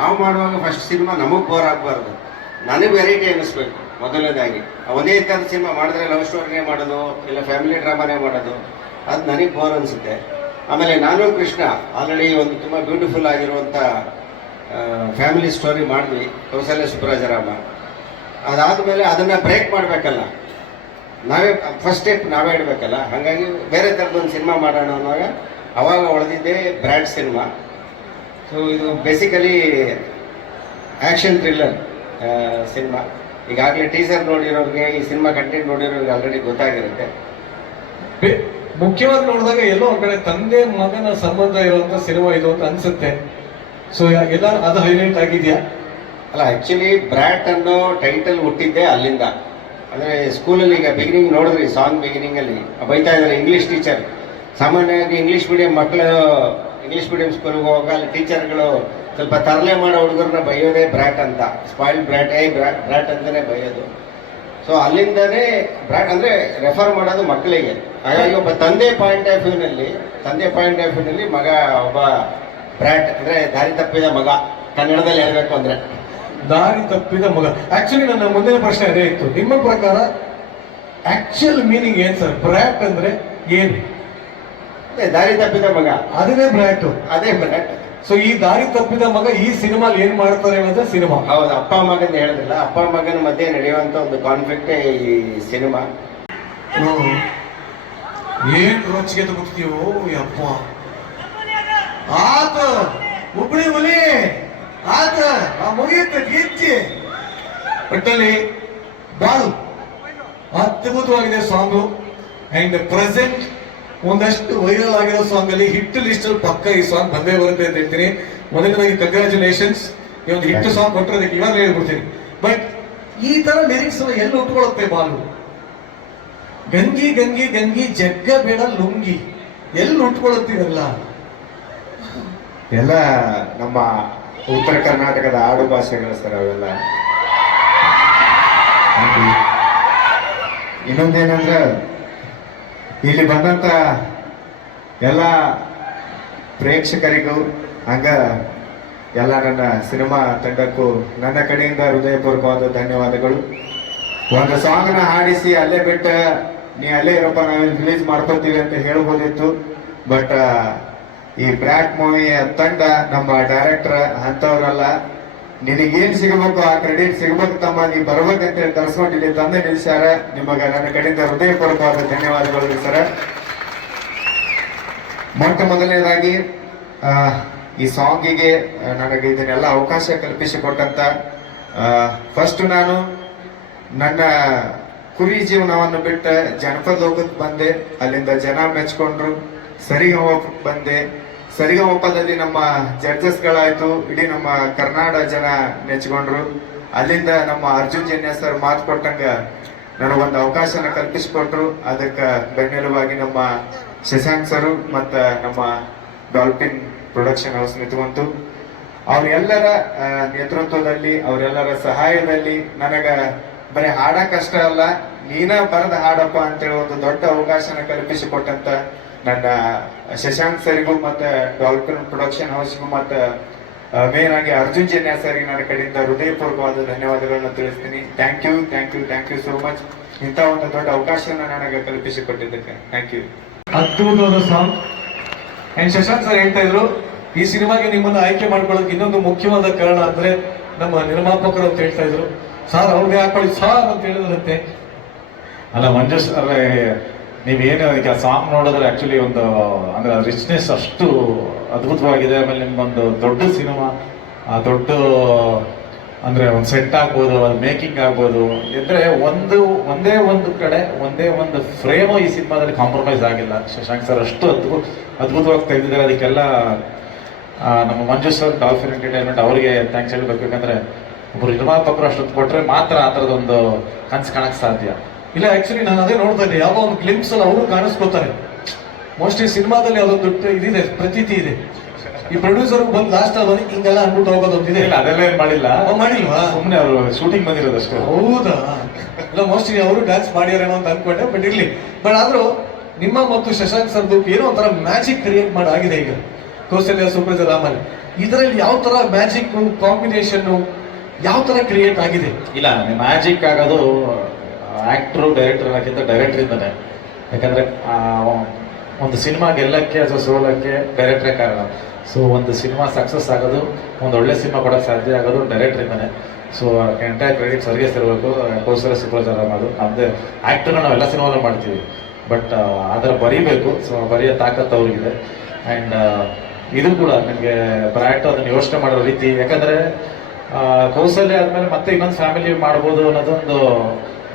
ನಾವು ಮಾಡುವಾಗ first cinema ನಮಗೆ ಬೋರ್ ಆಗಬಾರ್ದು. ನನಗೆ ವೆರೈಟಿ ಅನ್ನಿಸ್ಬೇಕು, ಮೊದಲನೇದಾಗಿ. ಒಂದೇ ಥರದ ಸಿನಿಮಾ ಮಾಡಿದ್ರೆ ಲವ್ ಸ್ಟೋರಿನೇ ಮಾಡೋದು, ಇಲ್ಲ ಫ್ಯಾಮಿಲಿ ಡ್ರಾಮಾನೇ ಮಾಡೋದು, ಅದು ನನಗೆ ಬೋರ್ ಅನಿಸುತ್ತೆ. ಆಮೇಲೆ ನಾನು ಕೃಷ್ಣ ಆಲ್ರೆಡಿ ಒಂದು ತುಂಬ ಬ್ಯೂಟಿಫುಲ್ ಆಗಿರುವಂಥ ಫ್ಯಾಮಿಲಿ ಸ್ಟೋರಿ ಮಾಡಿದ್ವಿ, ಕೌಸಲ್ಯ ಸುಬ್ರಾಜರಾಮ ಅದಾದಮೇಲೆ ಅದನ್ನು ಬ್ರೇಕ್ ಮಾಡಬೇಕಲ್ಲ. ನಾವೇ ಫಸ್ಟ್ ಸ್ಟೆಪ್ ನಾವೇ ಇಡಬೇಕಲ್ಲ. ಹಾಗಾಗಿ ಬೇರೆ ಥರದೊಂದು ಸಿನಿಮಾ ಮಾಡೋಣ ಅನ್ನುವಾಗ ಅವಾಗ ಉಳಿದಿದ್ದೇ ಬ್ರ್ಯಾಂಡ್ ಸಿನಿಮಾ ಸೊ ಇದು ಬೇಸಿಕಲಿ ಆ್ಯಕ್ಷನ್ ಥ್ರಿಲ್ಲರ್ ಸಿನಿಮಾ ಈಗಾಗಲೇ ಟೀಸರ್ ನೋಡಿರೋರಿಗೆ ಈ ಸಿನಿಮಾ ಕಂಟೆಂಟ್ ನೋಡಿರೋರಿಗೆ ಆಲ್ರೆಡಿ ಗೊತ್ತಾಗಿರುತ್ತೆ. ಮುಖ್ಯವಾಗಿ ನೋಡಿದಾಗ ಎಲ್ಲೋ ಒಂದ್ ಕಡೆ ತಂದೆ ಮಗನ ಸಂಬಂಧ ಇರುವಂತ ಸಿನಿಮಾ ಇದು ಅಂತ ಅನ್ಸುತ್ತೆ. ಸೊ ಎಲ್ಲ ಅದು ಹೈಲೈಟ್ ಆಗಿದೆಯಾ? ಅಲ್ಲ ಆಕ್ಚುಲಿ ಬ್ರ್ಯಾಟ್ ಅನ್ನೋ ಟೈಟಲ್ ಹುಟ್ಟಿದ್ದೆ ಅಲ್ಲಿಂದ. ಅಂದರೆ ಸ್ಕೂಲಲ್ಲಿ ಈಗ ಬಿಗಿನಿಂಗ್ ನೋಡಿದ್ರಿ ಸಾಂಗ್ ಬಿಗಿನಿಂಗಲ್ಲಿ ಬೈತಾ ಇದ್ದಾರೆ ಇಂಗ್ಲೀಷ್ ಟೀಚರ್ ಸಾಮಾನ್ಯವಾಗಿ ಇಂಗ್ಲೀಷ್ ಮೀಡಿಯಂ ಮಕ್ಕಳು ಇಂಗ್ಲೀಷ್ ಮೀಡಿಯಂ ಸ್ಕೂಲ್ಗೆ ಹೋಗುವಾಗ ಅಲ್ಲಿ ಟೀಚರ್ಗಳು ಸ್ವಲ್ಪ ತರಲೆ ಮಾಡೋ ಹುಡುಗರನ್ನ ಬೈಯೋದೇ ಬ್ರ್ಯಾಟ್ ಅಂತ. Spoil brat a brat brat ಅಂತಲೇ ಬೈಯೋದು. ಸೊ ಅಲ್ಲಿಂದನೇ ಬ್ರ್ಯಾಟ್ ಅಂದರೆ ರೆಫರ್ ಮಾಡೋದು ಮಕ್ಕಳಿಗೆ. ಹಾಗಾಗಿ ಒಬ್ಬ ತಂದೆ ಪಾಯಿಂಟ್ ಆಫ್ ವ್ಯೂನಲ್ಲಿ ತಂದೆ ಪಾಯಿಂಟ್ ಆಫ್ ವ್ಯೂನಲ್ಲಿ ಮಗ ಒಬ್ಬ ಬ್ರ್ಯಾಟ್ ಅಂದರೆ ದಾರಿ ತಪ್ಪಿದ ಮಗ. ಕನ್ನಡದಲ್ಲಿ ಹೇಳಬೇಕು ಅಂದರೆ. ದಾರಿ ತಪ್ಪಿದ ಮಗ. ಆಕ್ಚುಲಿ ನನ್ನ ಮುಂದಿನ ಪ್ರಶ್ನೆ ಅದೇ ಇತ್ತು. ನಿಮ್ಮ ಪ್ರಕಾರ ಆಕ್ಚುಯಲ್ ಮೀನಿಂಗ್ ಏನು ಸರ್ ಬ್ರ್ಯಾಟ್ ಅಂದ್ರೆ ಏನು? ದಾರಿ ತಪ್ಪಿದ ಮಗ. ಅದನ್ನೇ ಬ್ರಾಟ್ ಅದೇ ಬ್ರ್ಯಾಟ್. ಸೊ ಈ ದಾರಿ ತಪ್ಪಿದ ಮಗ ಈ ಸಿನಿಮಾ ಏನ್ ಮಾಡ್ತಾರೆ ಅನ್ನೋದು ಸಿನಿಮಾ. ಹೌದು ಅಪ್ಪ ಮಗನ ಹೇಳಿದ್ರಲ್ಲ ಅಪ್ಪ ಮಗನ ಮಧ್ಯೆ ನಡೆಯುವಂತ ಒಂದು ಕಾನ್ಫ್ಲಿಕ್ಟ್ ಈ ಸಿನಿಮಾ. ಏನ್ ರೊಚ್ಚಿಗೆ ತಗೋತೀವೋ ಯಪ್ಪ ಆತ ಹುಬ್ಳಿ ಹುಲಿ. ಆತ ಆ ಮುಗಿಯುತ್ತ ಗಿಚ್ಚಿ ಒಟ್ಟಲ್ಲಿ ಬಾಳು. ಅದ್ಭುತವಾಗಿದೆ ಸಾಂಗು. ಅಂಡ್ ಪ್ರೆಸೆಂಟ್ ಒಂದಷ್ಟು ವೈರಲ್ ಆಗಿರೋ ಸಾಂಗ್ ಅಲ್ಲಿ ಹಿಟ್ ಲಿಸ್ಟ್ ಅಲ್ಲಿ ಪಕ್ಕ ಈ ಸಾಂಗ್ ಬಂದೇ ಬರುತ್ತೆ ಅಂತ ಹೇಳ್ತೀನಿ. ಮೊದಲನೇದಾಗಿ ಕಂಗ್ರಾಚುಲೇಷನ್ಸ್ ಈ ಒಂದು ಹಿಟ್ ಸಾಂಗ್ ಕೊಟ್ಟಿರೋದಕ್ಕೆ ಇವಾಗ ಹೇಳ್ಬಿಡ್ತೀನಿ. ಬಟ್ ಈ ತರ ಲಿರಿಕ್ಸ್ ಎಲ್ಲಿ ಉಟ್ಕೊಳ್ಳುತ್ತೆ ಬಾಲು? ಗಂಗಿ ಗಂಗಿ ಗಂಗಿ, ಜಗ್ಗ ಬೇಡ ಲುಂಗಿ. ಎಲ್ಲಿ ಉಟ್ಕೊಳ್ಳುತ್ತೀವಲ್ಲ ಎಲ್ಲ ನಮ್ಮ ಉತ್ತರ ಕರ್ನಾಟಕದ ಆಡು ಭಾಷೆಗಳು ಸರ್ ಅವೆಲ್ಲ. ಇನ್ನೊಂದೇನಂದ್ರೆ ಇಲ್ಲಿ ಬಂದಂತ ಎಲ್ಲ ಪ್ರೇಕ್ಷಕರಿಗೂ, ಹಂಗ ಎಲ್ಲ ನನ್ನ ಸಿನಿಮಾ ತಂಡಕ್ಕೂ ನನ್ನ ಕಡೆಯಿಂದ ಹೃದಯಪೂರ್ವಕವಾದ ಧನ್ಯವಾದಗಳು. ಒಂದು ಸಾಂಗ್ನ ಹಾಡಿಸಿ ಅಲ್ಲೇ ಬಿಟ್ಟ ನೀ ಅಲ್ಲೇ ಇರಪ್ಪ, ನಾವು ರಿಲೀಸ್ ಮಾಡ್ಕೊತೀವಿ ಅಂತ ಹೇಳ್ಬೋದಿತ್ತು ಬಟ್ ಈ ಬ್ರ್ಯಾಕ್ ಮೂವಿಯ ತಂಡ ನಮ್ಮ ಡೈರೆಕ್ಟರ್ ಅಂತವ್ರಲ್ಲ ನಿನಗೇನ್ ಸಿಗಬೇಕು, ಆ ಕ್ರೆಡಿಟ್ ಸಿಗಬೇಕು ತಮ್ಮ, ನೀ ಬರ್ಬೇಕಂತ ಹೇಳಿ ಕರ್ಸ್ಕೊಂಡು ಇಲ್ಲಿ ತಂದೆ ನಿಲ್ಸ್ಯಾರ ನಿಮಗ ನನ್ನ ಕಡೆಯಿಂದ ಹೃದಯಪೂರ್ವಕವಾದ ಧನ್ಯವಾದಗಳು ಸರ್. ಮೊಟ್ಟ ಮೊದಲನೇದಾಗಿ ಈ ಸಾಂಗಿಗೆ ನನಗೆ ಇದನ್ನೆಲ್ಲ ಅವಕಾಶ ಕಲ್ಪಿಸಿಕೊಟ್ಟಂತ ಫಸ್ಟ್ ನಾನು ನನ್ನ ಕುರಿ ಜೀವನವನ್ನು ಬಿಟ್ಟ ಜನಪದ ಲೋಕಕ್ಕೆ ಬಂದೆ. ಅಲ್ಲಿಂದ ಜನ ಮೆಚ್ಕೊಂಡ್ರು ಸರಿಗಮಪಕ್ಕೆ ಬಂದೆ. ಸರಿಗಮಪದಲ್ಲಿ ನಮ್ಮ ಜಡ್ಜಸ್ಗಳಾಯ್ತು ಇಡೀ ನಮ್ಮ ಕರ್ನಾಟಕ ಜನ ನೆಚ್ಕೊಂಡ್ರು ಅಲ್ಲಿಂದ ನಮ್ಮ ಅರ್ಜುನ್ ಜನ್ಯ ಸರ್ ಮಾತು ಕೊಟ್ಟಂಗ ನನಗೊಂದು ಅವಕಾಶನ ಕಲ್ಪಿಸಿಕೊಟ್ರು. ಅದಕ್ಕೆ ಬೆನ್ನೆಲುವಾಗಿ ನಮ್ಮ ಶಶಾಂಕ್ ಸರು ಮತ್ತು ನಮ್ಮ ಡಾಲ್ಫಿನ್ ಪ್ರೊಡಕ್ಷನ್ ಹೌಸ್ ನಿಂತ್ಕೊಂತು ಅವರೆಲ್ಲರ ನೇತೃತ್ವದಲ್ಲಿ, ಅವರೆಲ್ಲರ ಸಹಾಯದಲ್ಲಿ ನನಗ ಬರೀ ಹಾಡಕ್ಕಷ್ಟ ಅಲ್ಲ. ನೀನ ಬರೆದ ಹಾಡಪ್ಪ ಅಂತೇಳಿ ಒಂದು ದೊಡ್ಡ ಅವಕಾಶನ ಕಲ್ಪಿಸಿಕೊಟ್ಟಂತ ನನ್ನ ಶಶಾಂಕ್ ಸರಿಗೂ ಮತ್ತೆ ಡಾಲ್ಕನ್ ಪ್ರೊಡಕ್ಷನ್ ಹೌಸ್ಗೂ ಮತ್ತೆ ಮೇನ್ ಆಗಿ ಅರ್ಜುನ್ ಜನ್ಯ ಸರಿಗೆ ನನ್ನ ಕಡೆಯಿಂದ ಹೃದಯಪೂರ್ವಕವಾದ ಧನ್ಯವಾದಗಳನ್ನ ತಿಳಿಸ್ತೀನಿ. Thank you thank you thank you so much ಇಂಥ ಒಂದು ದೊಡ್ಡ ಅವಕಾಶವನ್ನು ನನಗೆ ಕಲ್ಪಿಸಿಕೊಟ್ಟಿದ್ದಕ್ಕೆ ಥ್ಯಾಂಕ್ ಯು ಅದ್ಭುತವಾದ ಸಾಂಗ್ ಅಂಡ್ ಶಶಾಂಕ್ ಸರ್ ಹೇಳ್ತಾ ಇದ್ರು? ಈ ಸಿನಿಮಾಗೆ ನಿಮ್ಮನ್ನ ಆಯ್ಕೆ ಮಾಡ್ಕೊಳ್ಳೋಕೆ ಇನ್ನೊಂದು ಮುಖ್ಯವಾದ ಕಾರಣ ಅಂದ್ರೆ ನಮ್ಮ ನಿರ್ಮಾಪಕರು ಅಂತ ಹೇಳ್ತಾ ಇದ್ರು. ಸರ್ ಅವ್ರಿಗೆ ಹಾಕೊಳ್ಳಿ ಸಾರ್ ಅಂತ ಹೇಳಿದ್ರಂತೆ. ಅಲ್ಲ ಮಂಜುಸ್ ಅಲ್ಲ ನೀವೇನು ಈಗ ಸಾಂಗ್ ನೋಡಿದ್ರೆ ಆಕ್ಚುಲಿ ಒಂದು, ಅಂದ್ರೆ ರಿಚ್ನೆಸ್ ಅಷ್ಟು ಅದ್ಭುತವಾಗಿದೆ. ಆಮೇಲೆ ನಿಮ್ಗೊಂದು ದೊಡ್ಡ ಸಿನಿಮಾ, ಆ ದೊಡ್ಡ, ಅಂದ್ರೆ ಒಂದು ಸೆಟ್ ಆಗ್ಬೋದು ಮೇಕಿಂಗ್ ಆಗ್ಬೋದು. ಅಂದ್ರೆ ಒಂದು, ಒಂದೇ ಒಂದು ಕಡೆ, ಒಂದೇ ಒಂದು ಫ್ರೇಮು ಈ ಸಿನಿಮಾದಲ್ಲಿ ಕಾಂಪ್ರಮೈಸ್ ಆಗಿಲ್ಲ. ಶಶಾಂಕ್ ಸರ್ ಅಷ್ಟು ಅದ್ಭುತ ಅದ್ಭುತವಾಗಿ ತೆಗೆದಿದ್ದಾರೆ. ಅದಕ್ಕೆಲ್ಲ ನಮ್ಮ ಮಂಜು ಸರ್ ಡಾಲ್ಫಿನ್ ಎಂಟರ್ಟೈನ್ಮೆಂಟ್ ಅವರಿಗೆ ಥ್ಯಾಂಕ್ಸ್ ಹೇಳ್ಬೇಕು ಯಾಕಂದ್ರೆ ಒಬ್ಬರು ನಿರ್ಮಾಪಕರು ಅಷ್ಟೊತ್ತು ಕೊಟ್ಟರೆ ಮಾತ್ರ ಆ ಥರದೊಂದು ಕನ್ಸು ಕಾಣಕ್ಕೆ ಸಾಧ್ಯ. ಇಲ್ಲ ಆಕ್ಚುಲಿ ನಾನು ಅದೇ ನೋಡ್ತಾ ಇದ್ದೆ ಯಾವ ಒಂದು ಅಲ್ಲಿ ಅವರು ಕಾಣಿಸ್ಕೋತಾರೆ ಮೋಸ್ಟ್ಲಿ ಸಿನಿಮಾದಲ್ಲಿ ಅದೊಂದು ಇದಿದೆ ಪ್ರತೀತಿ ಇದೆ. ಈ ಪ್ರೊಡ್ಯೂಸರ್ ಬಂದು ಲಾಸ್ಟ್ ಅಲ್ಲಿ ಹಿಂಗೆಲ್ಲ ಅನ್ಬಿಟ್ಟು ಹೋಗೋದೊಂದಿದೆ ಇಲ್ಲ ಅದೆಲ್ಲ ಏನು ಮಾಡಿಲ್ಲ. ಮಾಡಿಲ್ವಾ? ಸುಮ್ಮನೆ ಅವರು ಶೂಟಿಂಗ್ ಬಂದಿರೋದಷ್ಟೇ. ಹೌದಾ? ಇಲ್ಲ ಮೋಸ್ಟ್ಲಿ ಅವರು ಡ್ಯಾನ್ಸ್ ಮಾಡ್ಯಾರೇನೋ ಅಂತ ಅನ್ಕೊಂಡೆ ಬಟ್ ಇರ್ಲಿ. ಬಟ್ ಆದರೂ ನಿಮ್ಮ ಮತ್ತು ಶಶಾಂಕ್ ಸರ್ದು ಏನೋ ಒಂಥರ ಮ್ಯಾಜಿಕ್ ಕ್ರಿಯೇಟ್ ಮಾಡಿ ಆಗಿದೆ ಈಗ. ಕೌಸಲ್ಯ ಸುಪ್ರಜ ರಾಮನ್. ಇದರಲ್ಲಿ ಯಾವ ತರ ಮ್ಯಾಜಿಕ್ ಕಾಂಬಿನೇಷನ್ ಯಾವ ತರ ಕ್ರಿಯೇಟ್ ಆಗಿದೆ? ಇಲ್ಲ ಮ್ಯಾಜಿಕ್ ಆಗೋದು ಆಕ್ಟ್ರು ಡೈರೆಕ್ಟರ್ ಅನ್ನೋಕ್ಕಿಂತ ಡೈರೆಕ್ಟರ್ ಇಂದಾನೆ. ಯಾಕಂದರೆ ಆ, ಒಂದು ಸಿನಿಮಾ ಗೆಲ್ಲಕ್ಕೆ ಅಥವಾ ಸೋಲಕ್ಕೆ ಡೈರೆಕ್ಟ್ರೇ ಕಾರಣ. ಸೊ ಒಂದು ಸಿನಿಮಾ ಸಕ್ಸಸ್ ಆಗೋದು ಒಂದು ಒಳ್ಳೆ ಸಿನಿಮಾ ಕೊಡೋಕೆ ಸಾಧ್ಯ ಆಗೋದು ಡೈರೆಕ್ಟರ್ ಇಂದಾನೆ. ಸೊ ಎಂಟೈರ್ ಕ್ರೆಡಿಟ್ಸ್ ಸರ್ಗೆ ಸೇರಬೇಕು ಕೌಶಲ್ಯ ಸುಪ್ರಚಾರ ಅನ್ನೋದು ನಮ್ಮದೇ ಆ್ಯಕ್ಟರ್ನ ನಾವೆಲ್ಲ ಸಿನಿಮಾಗಳು ಮಾಡ್ತೀವಿ. ಬಟ್ ಅದರ ಬರೀಬೇಕು. ಸೊ ಬರೆಯೋ ತಾಕತ್ತು ಅವ್ರಿಗಿದೆ. ಆ್ಯಂಡ್ ಇದು ಕೂಡ ನನಗೆ ಬ್ರ್ಯಾಟ್ ಅದನ್ನು ಯೋಚನೆ ಮಾಡೋ ರೀತಿ. ಯಾಕಂದರೆ ಕೌಶಲ್ಯ ಆದಮೇಲೆ ಮತ್ತೆ ಇನ್ನೊಂದು ಫ್ಯಾಮಿಲಿ ಮಾಡ್ಬೋದು ಅನ್ನೋದೊಂದು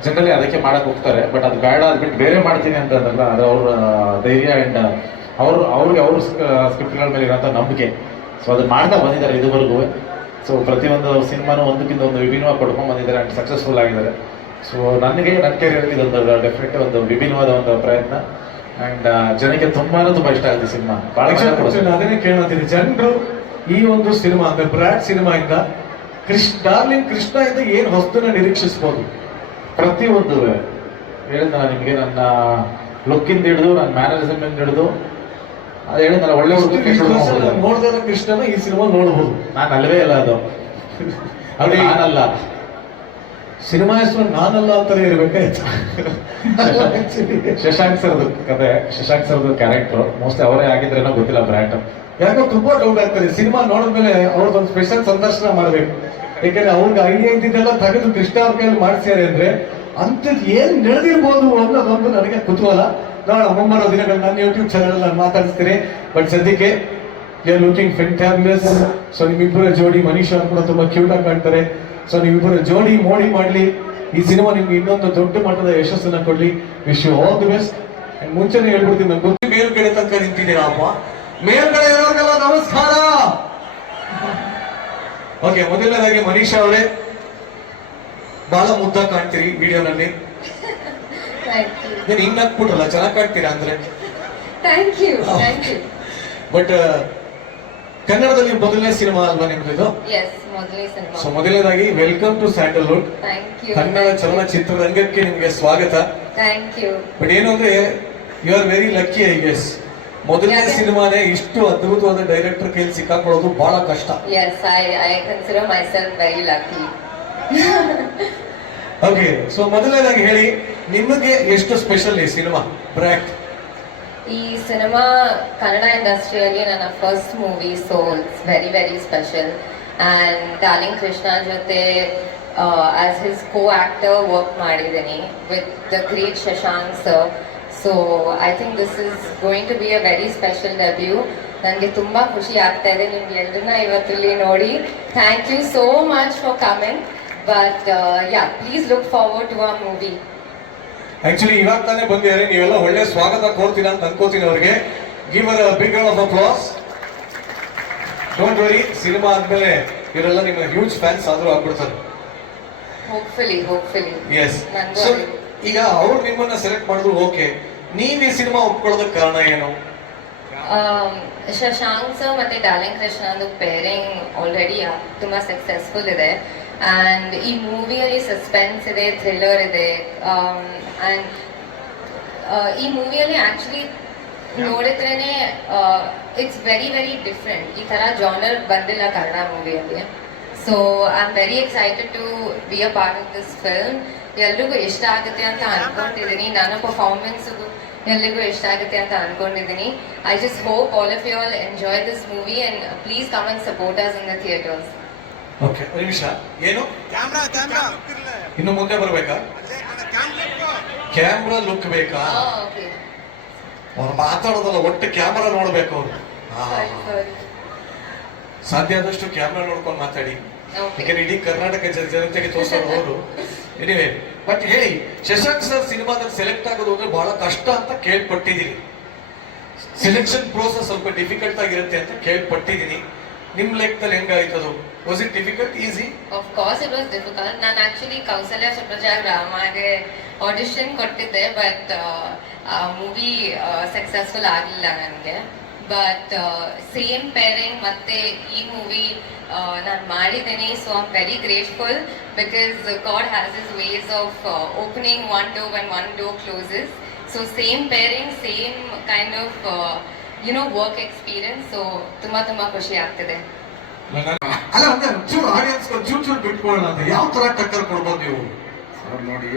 ಜನರಲಿ ಅದಕ್ಕೆ ಮಾಡಕ್ ಹೋಗ್ತಾರೆ ಬಟ್ ಅದು ಬೇಡ ಅದು ಬಿಟ್ಟು ಬೇರೆ ಮಾಡ್ತೀನಿ ಅಂತಂದ್ರಲ್ಲ ಅದು ಅವ್ರ ಧೈರ್ಯ ಆ್ಯಂಡ್ ಅವರು ಅವ್ರಿಗೆ ಅವ್ರ ಸ್ಕ್ರಿಪ್ಟ್ಗಳ ಮೇಲೆ ಇರೋಂಥ ನಂಬಿಕೆ. ಸೊ ಅದು ಮಾಡ್ತಾ ಬಂದಿದ್ದಾರೆ ಇದುವರೆಗೂ. ಸೊ ಪ್ರತಿಯೊಂದು ಸಿನಿಮಾನು ಒಂದಕ್ಕಿಂತ ಒಂದು ವಿಭಿನ್ನವಾಗಿ ಪಡ್ಕೊಂಡ್ ಬಂದಿದ್ದಾರೆ ಆ್ಯಂಡ್ ಸಕ್ಸಸ್ಫುಲ್ ಆಗಿದ್ದಾರೆ. ಸೊ ನನಗೆ ನನ್ನ ಕೆರಿಯರ್ಗೆ ಇದೊಂದು ಡೆಫಿನೆಟ್ ಒಂದು ವಿಭಿನ್ನವಾದ ಒಂದು ಪ್ರಯತ್ನ. ಆ್ಯಂಡ್ ಜನಕ್ಕೆ ತುಂಬಾನೇ ತುಂಬ ಇಷ್ಟ ಆಗಿದೆ ಸಿನಿಮಾ. ಭಾಳ ಅದನ್ನೇ ಕೇಳ್ತೀನಿ ಜನರು ಈ ಒಂದು ಸಿನಿಮಾ ಅಂದ್ರೆ ಬ್ರಾಡ್ ಸಿನಿಮಾ ಇಂದ ಕೃಷ್ಣ ಡಾರ್ಲಿಂಗ್ ಕೃಷ್ಣ ಇಂದ ಏನು ಹೊಸದನ್ನ ನಿರೀಕ್ಷಿಸಬಹುದು ಪ್ರತಿಯೊಂದು ಹೇಳಿದ ನಿಮಗೆ ನನ್ನ ಲುಕ್ಕಿಂದ ಹಿಡಿದು ನನ್ನ ಮ್ಯಾನರಿಸಮ್ ಇಂದ ಹಿಡಿದು ಅದು ಹೇಳಿದ್ನಲ್ಲ ಒಳ್ಳೆ. ನೋಡಿದ ಕೃಷ್ಣನ ಈ ಸಿನಿಮಾ ನೋಡಬಹುದು ನಾನು ಅಲ್ಲವೇ ಇಲ್ಲ ಅದು. ಅದು ನಾನಲ್ಲ. ಸಿನಿಮಾ ಹೆಸರು ನಾನಲ್ಲ ಅಂತಾನೆ ಇರ್ಬೇಕಾಯ್ತು. ಶಶಾಂಕ್ ಸರ್ದು ಕತೆ ಶಶಾಂಕ್ ಸರ್ದು ಕ್ಯಾರೆಕ್ಟರ್ ಮೋಸ್ಟ್ಲಿ ಅವರೇ ಆಗಿದ್ರೇನೋ ಗೊತ್ತಿಲ್ಲ ಬ್ರ್ಯಾಂಡ್ ಯಾಕೋ ತುಂಬಾ ಡೌಟ್ ಆಗ್ತದೆ. ಸಿನಿಮಾ ನೋಡಿದ್ಮೇಲೆ ಅವ್ರದ್ದೊಂದು ಸ್ಪೆಷಲ್ ಸಂದರ್ಶನ ಮಾಡ್ಬೇಕು. ಯಾಕಂದ್ರೆ ಅವ್ನಿಗೆ ಐಡಿಯಾ ಇದ್ದಿದ್ದೆಲ್ಲ ತೆಗೆದು ಕೃಷ್ಣ ಅವ್ರ ಕೈಯಲ್ಲಿ ಮಾಡಿಸ್ಯಾರೆ ಅಂದ್ರೆ ಅಂಥದ್ದು ಏನು ನಡೆದಿರ್ಬೋದು ಅನ್ನೋದೊಂದು ನನಗೆ ಕುತೂಹಲ. ನೋಡೋಣ ಮುಂಬರೋ ದಿನಗಳು ನನ್ನ ಯೂಟ್ಯೂಬ್ ಚಾನಲ್ ನಾನು ಮಾತಾಡಿಸ್ತೀನಿ. ಬಟ್ ಸದ್ಯಕ್ಕೆ ಯು ಲುಕಿಂಗ್ ಫೆಂಟ್ಯಾಬ್ಲೆಸ್ ಸೊ ನಿಮ್ಮಿಬ್ಬರ ಜೋಡಿ ಮನೀಶ್ ಕೂಡ ತುಂಬಾ ಕ್ಯೂಟ್ ಆಗಿ ಕಾಣ್ತಾರೆ. ಸೊ ನಿಮ್ಮಿಬ್ಬರ ಜೋಡಿ ಮೋಡಿ ಮಾಡ್ಲಿ. ಈ ಸಿನಿಮಾ ನಿಮ್ಗೆ ಇನ್ನೊಂದು ದೊಡ್ಡ ಮಟ್ಟದ ಯಶಸ್ಸನ್ನ ಕೊಡ್ಲಿ. Wish you all the best ಮುಂಚೆನೆ ಹೇಳ್ಬಿಡ್ತೀನಿ, ನಂಗೆ ಗೊತ್ತಿ ಮೇಲ್ಗಡೆ ತನಕ ನಿಂತಿದ್ದೀರಾ ಅಪ್ಪ? ಮೇಲ್ಗಡೆ ಇರೋರ್ಗೆಲ್ಲ ನಮಸ್ಕಾರ! ಓಕೆ ಮೊದಲನೇದಾಗಿ ಮನೀಶಾ ಅವರೇ ಬಹಳ ಮುದ್ದ ಕಾಣ್ತೀರಿ ವಿಡಿಯೋನಲ್ಲಿ. ನೀನು ಹಿಂಗ್ ಹಾಕ್ಬಿಟ್ರಲ್ಲ ಚೆನ್ನಾಗಿ ಕಾಣ್ತೀರಾ ಅಂದ್ರೆ ಥ್ಯಾಂಕ್ ಯು ಬಟ್ ಕನ್ನಡದಲ್ಲಿ ಮೊದಲನೇ ಸಿನಿಮಾ ಅಲ್ವಾ ನಿಮ್ದು ಇದು ಸೊ. ಮೊದಲನೇದಾಗಿ ವೆಲ್ಕಮ್ ಟು ಸ್ಯಾಂಡಲ್ವುಡ್. ಕನ್ನಡ ಚಲನಚಿತ್ರ. ಚಲನಚಿತ್ರರಂಗಕ್ಕೆ ನಿಮಗೆ ಸ್ವಾಗತ. ಬಟ್ ಏನು ಅಂದ್ರೆ you are very lucky I guess ಮೊದಲನೇ? ಸಿನಿಮಾನೇ ಇಷ್ಟು ಅದ್ಭುತವಾದ ಡೈರೆಕ್ಟರ್ ಕೈಲಿ ಸಿಕ್ಕಾಕೊಳ್ಳೋದು ಬಹಳ ಕಷ್ಟ. ಮೈ ಲಕ್ಕಿ ಓಕೆ ಸೊ ಮೊದಲನೇದಾಗಿ ಹೇಳಿ ನಿಮಗೆ ಎಷ್ಟು ಸ್ಪೆಷಲ್ ಈ ಸಿನಿಮಾ ಬ್ರ್ಯಾಕ್? ಈ ಸಿನಿಮಾ ಕನ್ನಡ ಇಂಡಸ್ಟ್ರಿಯಲ್ಲಿ ನನ್ನ first movie so it's very very special and Darling Krishna ಜೊತೆ as his co actor work ಮಾಡಿದ್ದೀನಿ with the great Shashank sir so I think this is going to be a very special debut ನನಗೆ ತುಂಬ ಖುಷಿ ಆಗ್ತಾ ಇದೆ ನಿಮ್ಗೆ ಎಲ್ಲರನ್ನ ಇವತ್ತಲ್ಲಿ ನೋಡಿ. Thank you so much for coming but yeah please look forward to a movie actually ಇವಾಗ ತಾನೇ ಬಂದಿದ್ದಾರೆ. ನೀವೆಲ್ಲ ಒಳ್ಳೆ ಸ್ವಾಗತ ಕೋರ್ತೀರಾ ಅಂತ ಅನ್ಕೋತೀನಿ ಅವ್ರಿಗೆ. Give a big round of applause don't worry cinema ಆದ್ಮೇಲೆ ಇವರೆಲ್ಲ ನಿಮ್ಮ ಹ್ಯೂಜ್ ಫ್ಯಾನ್ಸ್ ಆದರೂ ಆಗ್ಬಿಡ್ತಾರೆ. Hopefully hopefully yes so. ಈಗ ಅವ್ರು ನಿಮ್ಮನ್ನ ಸೆಲೆಕ್ಟ್ ಮಾಡಿದ್ರು ಓಕೆ ನೀವ್ ಈ ಸಿನಿಮಾ ಒಪ್ಕೊಳ್ಳೋದಕ್ಕೆ ಕಾರಣ ಏನು? ಶಶಾಂಕ್ ಸರ್ ಮತ್ತೆ ಡಾರ್ಲಿಂಗ್ ಕೃಷ್ಣ ಅದು ಪೇರಿಂಗ್ ಆಲ್ರೆಡಿ ತುಂಬಾ ಸಕ್ಸಸ್ಫುಲ್ ಇದೆ. ಆ್ಯಂಡ್ ಈ ಮೂವಿಯಲ್ಲಿ ಸಸ್ಪೆನ್ಸ್ ಇದೆ ಥ್ರಿಲ್ಲರ್ ಇದೆ ಆ್ಯಂಡ್ ಈ ಮೂವಿಯಲ್ಲಿ ಆ್ಯಕ್ಚುಲಿ ನೋಡಿದ್ರೇ ಇಟ್ಸ್ ವೆರಿ ವೆರಿ ಡಿಫ್ರೆಂಟ್ ಈ ಥರ ಜಾನರ್ ಬಂದಿಲ್ಲ Kannada ಮೂವಿಯಲ್ಲಿ so I am very excited to be a part of this film ಎಲ್ರಿಗೂ ಇಷ್ಟ ಆಗುತ್ತೆ ಅಂತ ಅನ್ಕೊಂಡಿದ್ದೀನಿ ನನ್ನ ಪರ್ಫಾರ್ಮೆನ್ಸ್ ಎಲ್ರಿಗೂ ಇಷ್ಟ ಆಗುತ್ತೆ ಅಂತ ಅನ್ಕೊಂಡಿದ್ದೀನಿ. I just hope all of you all enjoy this movie and please come and support us in the theatres okay ನಿಮಿಷ ಏನು ಇನ್ನು ಮುಂದೆ ಬರಬೇಕಾ ಕ್ಯಾಮ್ರಾ ಲುಕ್ ಬೇಕಾ? ಓಕೆ ಅವ್ರು ಮಾತಾಡೋದಲ್ಲ ಒಟ್ಟು ಕ್ಯಾಮ್ರಾ ನೋಡ್ಬೇಕು ಅವ್ರು. ಸಾಧ್ಯ ಆದಷ್ಟು ಕ್ಯಾಮ್ರಾ ನೋಡ್ಕೊಂಡು ಮಾತಾಡಿ. ಯಾಕಂದ್ರೆ ಇಡೀ ಕರ್ನಾಟಕ ಜನ- ಜನತೆಗೆ ತೋರಿಸೋರು ಅವರು. ಎನಿವೆ ಬಟ್ ಹೇಳಿ ಶಶಾಂಕ್ ಸರ್ ಸಿನಿಮಾದಲ್ಲಿ ಸೆಲೆಕ್ಟ್ ಆಗೋದು ಅಂದ್ರೆ ಬಹಳ ಕಷ್ಟ ಅಂತ ಕೇಳ್ಪಟ್ಟಿದ್ದೀನಿ. ಸೆಲೆಕ್ಷನ್ ಪ್ರೋಸೆಸ್ ಸ್ವಲ್ಪ ಡಿಫಿಕಲ್ಟ್ ಆಗಿರುತ್ತೆ ಅಂತ ಕೇಳ್ಪಟ್ಟಿದ್ದೀನಿ. ನಿಮ್ ಲೆಕ್ಕದಲ್ಲಿ ಹೆಂಗಾಯ್ತದು was it difficult easy of course it was difficult ನಾನು ಆಕ್ಚುಲಿ ಕೌಸಲ್ಯ ಸುಪ್ರಜಾಗ್ ರಾಮಗೆ ಆಡಿಷನ್ ಕೊಟ್ಟಿದ್ದೆ ಬಟ್ ಮೂವಿ ಸಕ್ಸಸ್ಫುಲ್ ಆಗಲಿಲ್ಲ ನನಗೆ. ಬಟ್ ಸೇಮ್ ಪೇರಿಂಗ್ ಮತ್ತೆ ಈ ಮೂವಿ ನಾನು ಮಾಡಿದ್ದೀನಿ. So I am very grateful because God has his ways of opening one door when one door closes so same pairing same kind of you know work experience so ತುಂಬ ತುಂಬ ಖುಷಿ ಆಗ್ತಿದೆ. ಅಲ್ಲ ಅಂದ್ರೆ ಚೂರು ಆಡಿಯನ್ಸ್ ಚೂರು ಚೂರು ಬಿಟ್ಕೊಳ್ಳೋಣ ಅಂತ. ಯಾವ ತರ ಟಕ್ಕರ್ ಕೊಡ್ಬೋದು ನೀವು? ಸರ್ ನೋಡಿ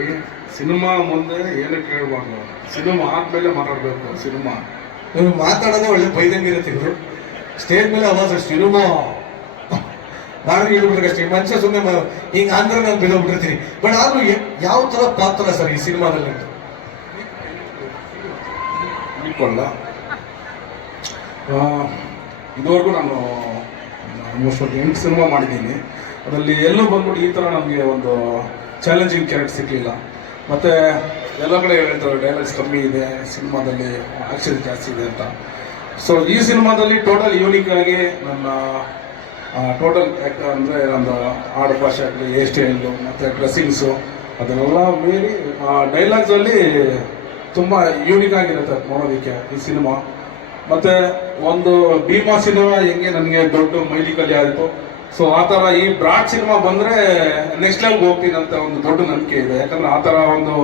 ಸಿನಿಮಾ ಮುಂದೆ ಏನಕ್ಕೆ ಹೇಳ್ಬಾರ್ದು? ಸಿನಿಮಾ ಆದ್ಮೇಲೆ ಮಾತಾಡ್ಬೇಕು ಸಿನಿಮಾ. ನೀವು ಮಾತಾಡೋದೇ ಒಳ್ಳೆ ಬೈದಂಗಿರುತ್ತೆ ಇವರು. ಸ್ಟೇಜ್ ಮೇಲೆ ಅವಾಜ್ ಸಿನಿಮಾ ಮಾಡಿದ್ರೆ ಹೇಳ್ಬಿಟ್ರೆ ಅಷ್ಟೇ ಮನುಷ್ಯ ಸುಮ್ಮನೆ ಹಿಂಗ ಅಂದ್ರೆ ನಾನು ಬಿಡೋಗ್ಬಿಟ್ಟಿರ್ತೀನಿ ಬಟ್ ಆದ್ರೂ ಯಾವ ತರ ಪಾತ್ರ ಸರ್ ಈ ಸಿನಿಮಾದಲ್ಲಿ ಇಟ್ಕೊಳ್ಳ ಇದುವರೆಗೂ ನಾನು ಆಲ್ಮೋಸ್ಟ್ ಒಂದು ಎಂಟು ಸಿನಿಮಾ ಮಾಡಿದ್ದೀನಿ. ಅದರಲ್ಲಿ ಎಲ್ಲೂ ಬಂದ್ಬಿಟ್ಟು ಈ ಥರ ನಮಗೆ ಒಂದು ಚಾಲೆಂಜಿಂಗ್ ಕ್ಯಾರೆಕ್ಟ್ ಸಿಕ್ಕಲಿಲ್ಲ ಮತ್ತು ಎಲ್ಲ ಕಡೆ ಹೇಳ್ತಾರೆ ಡೈಲಾಗ್ಸ್ ಕಮ್ಮಿ ಇದೆ, ಸಿನಿಮಾದಲ್ಲಿ ಆಕ್ಷನ್ ಜಾಸ್ತಿ ಇದೆ ಅಂತ. ಸೊ ಈ ಸಿನಿಮಾದಲ್ಲಿ ಟೋಟಲ್ ಯೂನಿಕ್ ಆಗಿ ನನ್ನ ಟೋಟಲ್ ಅಂದರೆ ನನ್ನ ಆಡು ಭಾಷೆ ಆಗಲಿ ಹೇರ್ ಸ್ಟೈಲು ಮತ್ತು ಡ್ರೆಸ್ಸಿಂಗ್ಸು ಅದನ್ನೆಲ್ಲ ಮೀರಿ ಡೈಲಾಗ್ಸಲ್ಲಿ ತುಂಬ ಯೂನಿಕ್ ಆಗಿರುತ್ತೆ ನೋಡೋದಕ್ಕೆ ಈ ಸಿನಿಮಾ. ಮತ್ತೆ ಒಂದು ಭೀಮಾ ಸಿನಿಮಾ ಹೆಂಗೆ ನನಗೆ ದೊಡ್ಡ ಮೈಲಿಕಲ್ಲಿ ಆಯಿತು. ಸೊ ಆ ಥರ ಈ ಬ್ರಾಡ್ ಸಿನಿಮಾ ಬಂದರೆ ನೆಕ್ಸ್ಟ್ ಲೆವೆಲ್ಗೆ ಹೋಗ್ತೀನಿ ಅಂತ ಒಂದು ದೊಡ್ಡ ನಂಬಿಕೆ ಇದೆ. ಯಾಕಂದ್ರೆ ಆ ಥರ ಒಂದು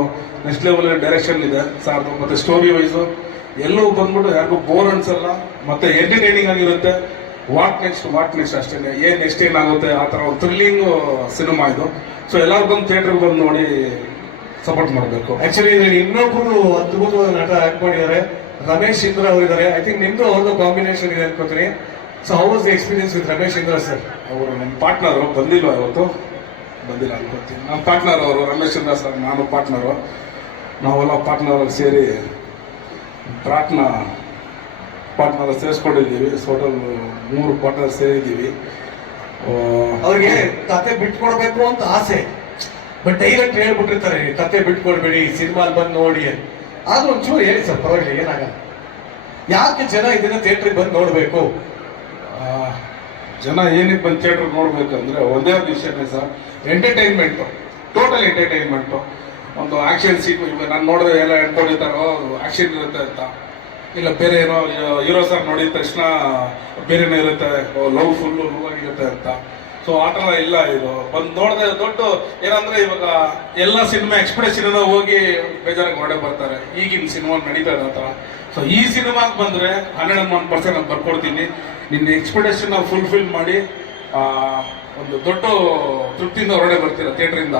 ನೆಕ್ಸ್ಟ್ ಲೆವೆಲ್ ಡೈರೆಕ್ಷನ್ ಇದೆ. ಸಾರ್ದು ಮತ್ತೆ ಸ್ಟೋರಿ ವೈಸು ಎಲ್ಲೂ ಬಂದ್ಬಿಟ್ಟು ಯಾರಿಗೂ ಬೋರ್ ಅನ್ಸಲ್ಲ. ಮತ್ತೆ ಎಂಟರ್ಟೈನಿಂಗ್ ಆಗಿರುತ್ತೆ. ವಾಟ್ ನೆಕ್ಸ್ಟ್ ವಾಟ್ ನೆಕ್ಸ್ಟ್ ಅಷ್ಟೇ. ಏನು ನೆಕ್ಸ್ಟ್ ಏನಾಗುತ್ತೆ? ಆ ಥರ ಒಂದು ಥ್ರಿಲ್ಲಿಂಗ್ ಸಿನಿಮಾ ಇದು. ಸೊ ಎಲ್ಲರೂ ಬಂದು ಥಿಯೇಟ್ರಿಗೆ ಬಂದು ನೋಡಿ ಸಪೋರ್ಟ್ ಮಾಡಬೇಕು. ಆಕ್ಚುಲಿ ಇನ್ನೊಬ್ಬರು ಅದ್ಭುತವಾದ ನಟ ಆಕ್ಟ್ ಮಾಡಿದ್ದಾರೆ. ರಮೇಶ್ ಇಂದ್ರ ಅವರಿದ್ದಾರೆ. ಐ ಥಿಂಕ್ ನಿಮ್ದು ಅವ್ರದ್ದು ಕಾಂಬಿನೇಷನ್ ಇದೆ ಅನ್ಕೋತೀನಿ. So how was experience with Ramesh Indra sir ಅವರು ನಮ್ಮ ಪಾರ್ಟ್ನರು ಬಂದಿಲ್ವಾ ಇವತ್ತು? ಬಂದಿಲ್ಲ ಅನ್ಕೋತೀನಿ. ನಮ್ಮ ಪಾರ್ಟ್ನರ್ ಅವರು ರಮೇಶ್ ಚಂದ್ರ ಸರ್ ನಾನು ಪಾರ್ಟ್ನರು ನಾವೆಲ್ಲ ಪಾರ್ಟ್ನರ್ ಸೇರಿ ಪ್ರಾಟ್ನ ಪಾರ್ಟ್ನರ್ ಸೇರಿಸ್ಕೊಂಡಿದ್ದೀವಿ. ಟೋಟಲ್ ಮೂರು ಪಾರ್ಟ್ನರ್ ಸೇರಿದ್ದೀವಿ. ಅವ್ರಿಗೆ ಕತೆ ಬಿಟ್ಕೊಡ್ಬೇಕು ಅಂತ ಆಸೆ. ಬಟ್ ಡೈರೆಕ್ಟ್ ಹೇಳ್ಬಿಟ್ಟಿರ್ತಾರೆ ಕತೆ ಬಿಟ್ಕೊಡ್ಬೇಡಿ ಸಿನಿಮಾಲ್ ಬಂದು ನೋಡಿ. ಆದ್ರೂ ಒಂಚೂರು ಹೇಳಿ ಸರ್ ಪರವಾಗಿಲ್ಲ ಏನಾಗಲ್ಲ. ಯಾಕೆ ಜನ ಇದನ್ನ ಥಿಯೇಟ್ರಿಗೆ ಬಂದು ನೋಡ್ಬೇಕು? ಜನ ಏನಕ್ಕೆ ಬಂದು ಥಿಯೇಟ್ರ್ ನೋಡ್ಬೇಕಂದ್ರೆ ಒಂದೇ ವಿಷಯನೇ ಸರ್. ಎಂಟರ್ಟೈನ್ಮೆಂಟು ಟೋಟಲ್ ಎಂಟರ್ಟೈನ್ಮೆಂಟು ಒಂದು ಆಕ್ಷನ್ ಸೀನ್ ನಾನು ನೋಡಿದ್ರೆ ಎಲ್ಲ ಅನ್ಕೊಂಡಿರ್ತಾರೋ ಆಕ್ಷನ್ ಇರುತ್ತೆ ಅಂತ. ಇಲ್ಲ ಬೇರೆ ಏನೋ, ಹೀರೋ ಸರ್ ನೋಡಿದ ತಕ್ಷಣ ಬೇರೆನೇ ಇರುತ್ತೆ. ಲವ್ ಫುಲ್ಲು ಆಗಿರುತ್ತೆ ಅಂತ. ಸೊ ಆ ಥರ ಇಲ್ಲ ಇದು. ಬಂದು ನೋಡಿದ್ರೆ ದೊಡ್ಡ ಏನಂದ್ರೆ ಇವಾಗ ಎಲ್ಲ ಸಿನಿಮಾ ಎಕ್ಸ್ಪ್ರೆಷನ್ ಹೋಗಿ ಬೇಜಾರಾಗಿ ಹೊರಡೆ ಬರ್ತಾರೆ. ಈಗಿನ ಸಿನಿಮಾ ನಡೀತಾ ಇದೆ ಆ ಸೊ ಈ ಸಿನಿಮಾಗೆ ಬಂದರೆ ಹನ್ನೆರಡು ಒಂದು ಪರ್ಸೆಂಟ್ ನಾನು ಬರ್ಕೊಡ್ತೀನಿ. ನಿನ್ನ ಎಕ್ಸ್ಪೆಕ್ಟೇಷನ್ ಫುಲ್ಫಿಲ್ ಮಾಡಿ ಒಂದು ದೊಡ್ಡ ತೃಪ್ತಿಯಿಂದ ಹೊರಡೆ ಬರ್ತೀರ ಥಿಯೇಟ್ರಿಂದ